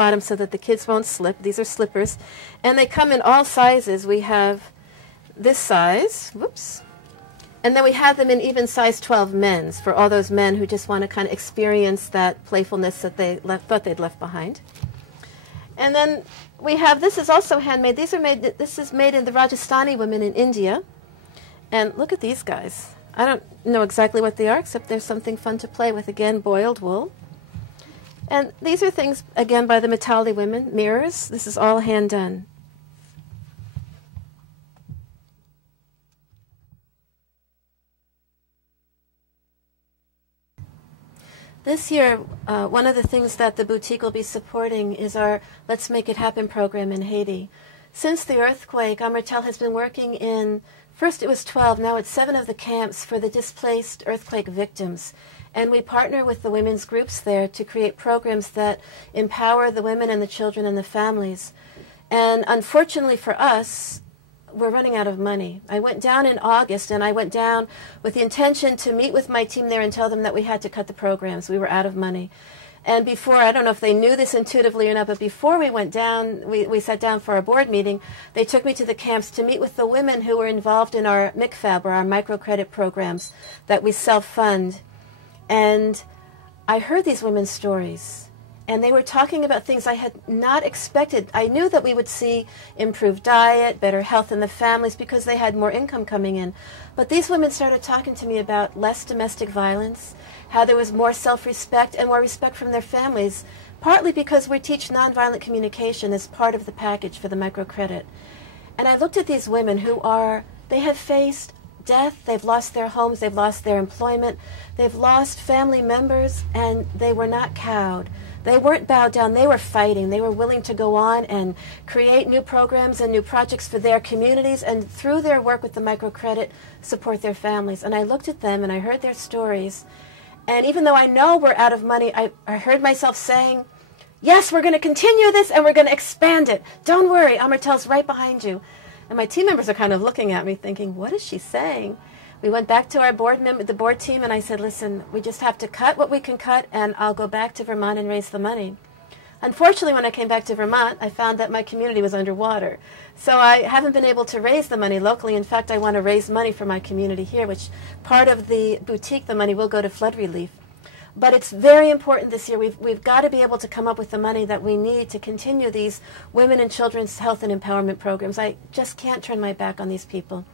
bottom so that the kids won't slip. These are slippers. And they come in all sizes. We have this size, whoops. And then we have them in even size 12 men's for all those men who just want to kind of experience that playfulness that they thought they'd left behind. And then we have, this is also handmade. These are made, this is made in the Rajasthani women in India. And look at these guys. I don't know exactly what they are, except there's something fun to play with. Again, boiled wool. And these are things, again, by the Mitali women. Mirrors. This is all hand done. This year, one of the things that the boutique will be supporting is our Let's Make It Happen program in Haiti. Since the earthquake, Amurtel has been working in, first it was 12, now it's 7 of the camps for the displaced earthquake victims. And we partner with the women's groups there to create programs that empower the women and the children and the families. And unfortunately for us, we're running out of money. I went down in August, and I went down with the intention to meet with my team there and tell them that we had to cut the programs. We were out of money. And before, I don't know if they knew this intuitively or not, but before we went down, we sat down for our board meeting, they took me to the camps to meet with the women who were involved in our MICFAB, or our microcredit programs that we self-fund. And I heard these women's stories. And they were talking about things I had not expected. I knew that we would see improved diet, better health in the families because they had more income coming in. But these women started talking to me about less domestic violence, how there was more self-respect and more respect from their families, partly because we teach nonviolent communication as part of the package for the microcredit. And I looked at these women who are, they have faced death, they've lost their homes, they've lost their employment, they've lost family members, and they were not cowed. They weren't bowed down, they were fighting. They were willing to go on and create new programs and new projects for their communities, and through their work with the microcredit, support their families. And I looked at them and I heard their stories. And even though I know we're out of money, I heard myself saying, yes, we're going to continue this and we're going to expand it. Don't worry, Amurtel's right behind you. And my team members are kind of looking at me thinking, what is she saying? We went back to our the board team, and I said, listen, we just have to cut what we can cut, and I'll go back to Vermont and raise the money. Unfortunately, when I came back to Vermont, I found that my community was underwater. So I haven't been able to raise the money locally. In fact, I want to raise money for my community here, which part of the boutique, the money will go to flood relief. But it's very important this year. We've got to be able to come up with the money that we need to continue these women and children's health and empowerment programs. I just can't turn my back on these people.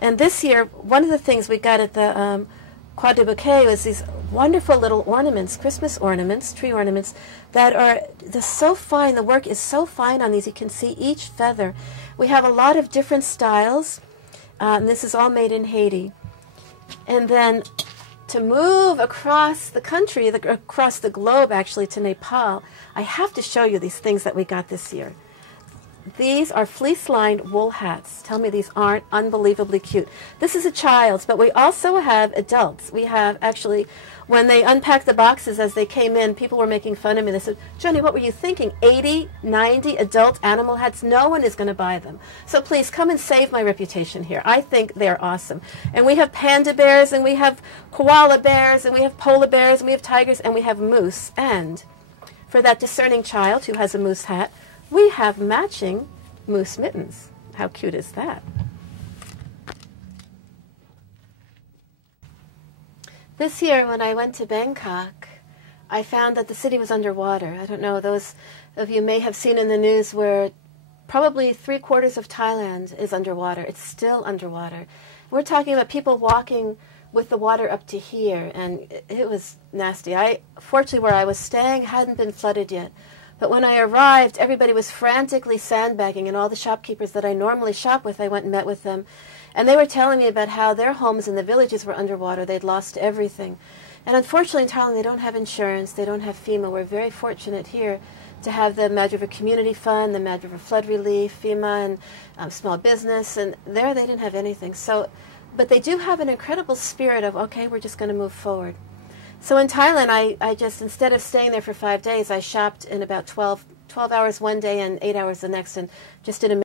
And this year, one of the things we got at the Croix de Bouquet was these wonderful little ornaments, Christmas ornaments, tree ornaments, that are so fine. The work is so fine on these. You can see each feather. We have a lot of different styles, and this is all made in Haiti. And then to move across the country, across the globe actually, to Nepal, I have to show you these things that we got this year. These are fleece-lined wool hats. Tell me these aren't unbelievably cute. This is a child's, but we also have adults. We have actually, when they unpacked the boxes as they came in, people were making fun of me. They said, Johnny, what were you thinking? 80, 90 adult animal hats? No one is going to buy them. So please come and save my reputation here. I think they're awesome. And we have panda bears, and we have koala bears, and we have polar bears, and we have tigers, and we have moose. And for that discerning child who has a moose hat, we have matching moose mittens. How cute is that? This year, when I went to Bangkok, I found that the city was underwater. I don't know, those of you may have seen in the news where probably 3/4 of Thailand is underwater. It's still underwater. We're talking about people walking with the water up to here, and it was nasty. Fortunately, where I was staying hadn't been flooded yet. But when I arrived, everybody was frantically sandbagging, and all the shopkeepers that I normally shop with, I went and met with them. And they were telling me about how their homes in the villages were underwater. They'd lost everything. And unfortunately, in Thailand, they don't have insurance. They don't have FEMA. We're very fortunate here to have the Madriver Community Fund, the Madriver Flood Relief, FEMA, and small business. And there they didn't have anything. So, but they do have an incredible spirit of, okay, we're just going to move forward. So in Thailand, I just, instead of staying there for 5 days, I shopped in about 12 hours one day and 8 hours the next, and just did a